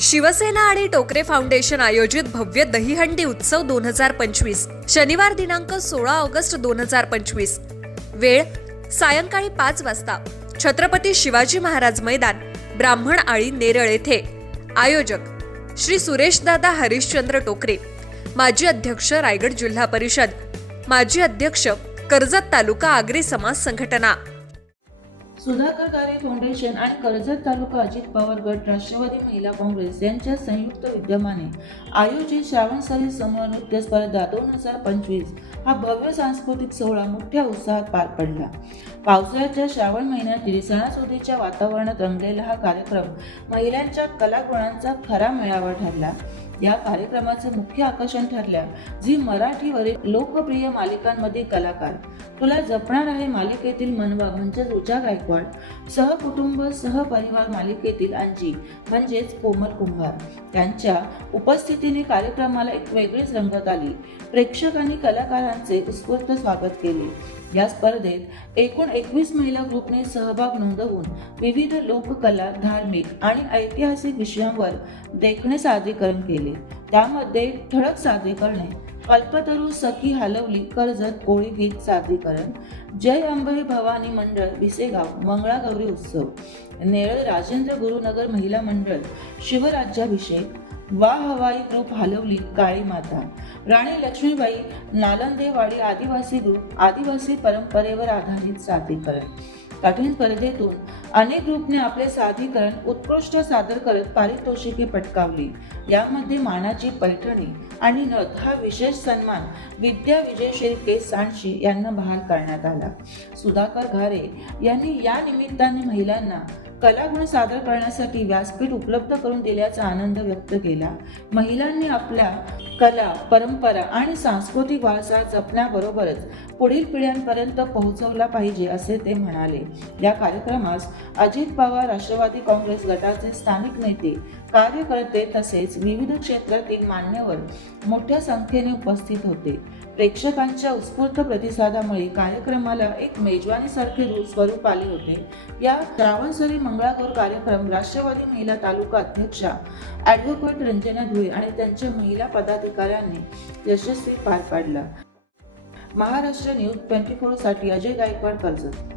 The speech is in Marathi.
शिवसेना आणि टोकरे फाउंडेशन आयोजित भव्य दहीहंडी उत्सव दोन हजार पंचवीस शनिवार दिनांक सोळा ऑगस्ट दोन हजार पंचवीस. वेळ सायंकाळी पाच वाजता. छत्रपती शिवाजी महाराज मैदान ब्राह्मण आळी नेरळ येथे. आयोजक श्री सुरेशदादा हरिश्चंद्र टोकरे. माजी अध्यक्ष रायगड जिल्हा परिषद. माजी अध्यक्ष कर्जत तालुका आगरी समाज संघटना. सुधाकर गारे फाउंडेशन आणि कर्जत तालुका अजित पवार गट राष्ट्रवादी महिला काँग्रेस यांच्या संयुक्त विद्यमाने आयोजित श्रावणसरी समूह नृत्य स्पर्धा दोन हजार पंचवीस हा भव्य सांस्कृतिक सोहळा मोठ्या उत्साहात पार पडला. पावसाळ्याच्या श्रावण महिन्यातील सणासुदीच्या वातावरणात रंगलेला हा कार्यक्रम महिलांच्या कलागुणांचा खरा मेळावा ठरला. या कार्यक्रमाचे मुख्य आकर्षण ठरल्या झी मराठीवरील लोकप्रिय मालिकांमध्ये कलाकार. तुला जपणार आहे मालिकेतील मनवा म्हणजेच ऋचा गायकवाड. सहकुटुंब सहपरिवार मालिकेतील अंजी म्हणजेच कोमल कुंभार. त्यांच्या उपस्थितीने कार्यक्रमाला एक वेगळीच रंगत आली. प्रेक्षकांनी कलाकारांचे उत्स्फूर्त स्वागत केले. या स्पर्धेत एकूण एकवीस महिला ग्रुपने सहभाग नोंदवून विविध लोककला धार्मिक आणि ऐतिहासिक विषयांवर देखणे सादरीकरण केले. केले. त्यामध्ये ठळक सादरीकरणे. कल्पतरू सखी हलवली कर्जत कोळी गीत सादरीकरण. जय अंबे भवानी मंडळ विसेगाव मंगळागौरी उत्सव. नेरळ राजेंद्र गुरुनगर महिला मंडळ शिवराज्याभिषेक. वा हवाई ग्रुप हलवली काळी माता. राणी लक्ष्मीबाई नालंदेवाडी आदिवासी ग्रुप आदिवासी परंपरेवर आधारित सादरीकरण. कठीण स्पर्धेतून अनेक ग्रुपने आपले साधीकरण उत्कृष्ट सादर करत पारितोषिके पटकावली. यामध्ये मानाची पैठणी आणि नथ हा विशेष सन्मान विद्या विजय शिर्के सांडशी यांना बहाल करण्यात आला. सुधाकर घारे यांनी या निमित्ताने महिलांना कलागुण सादर करण्यासाठी व्यासपीठ उपलब्ध करून दिल्याचा आनंद व्यक्त केला. महिलांनी आपल्या कला परंपरा आणि सांस्कृतिक वारसा जपण्याबरोबरच पुढील पिढ्यांपर्यंत पोहोचवला पाहिजे असे ते म्हणाले. या कार्यक्रमास अजित पवार राष्ट्रवादी काँग्रेस गटाचे स्थानिक नेते कार्यकर्ते तसेच विविध क्षेत्रातील मान्यवर मोठ्या संख्येने उपस्थित होते. प्रेक्षकांच्या उत्स्फूर्त प्रतिसादामुळे कार्यक्रमाला एक मेजवानीसारखे रूप स्वरूप आले होते. या श्रावणसरी मंगळागौर कार्यक्रम राष्ट्रवादी महिला तालुका अध्यक्षा ॲडव्होकेट रंजना धुळे आणि त्यांच्या महिला पदाधिकाऱ्यांनी यशस्वी पार पाडला. महाराष्ट्र न्यूज ट्वेंटी फोरसाठी अजय गायकवाड कर्जत.